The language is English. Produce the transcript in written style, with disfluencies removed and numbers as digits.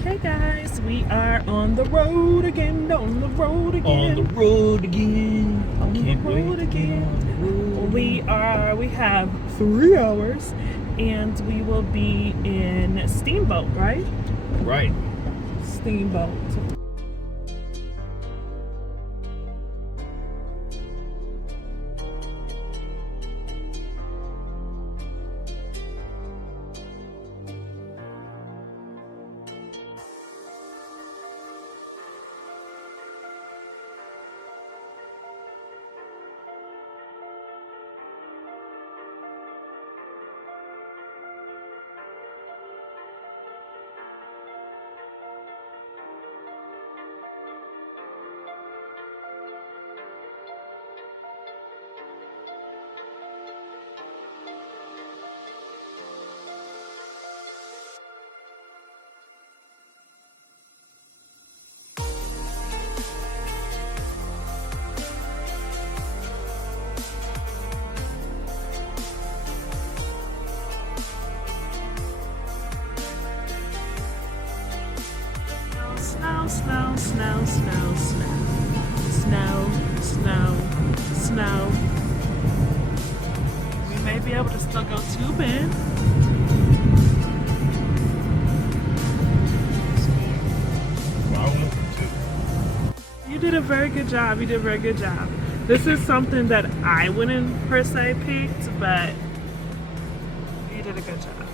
Okay guys, we are on the road again, on the road again. On the road again. On the Can't wait road to get again. on the road We have 3 hours and we will be in Steamboat, right? Right. Steamboat. Snow, snow, snow, snow, snow. Snow, snow, snow. We may be able to still go tubing. You did a very good job. You did a very good job. This is something that I wouldn't per se picked, but you did a good job.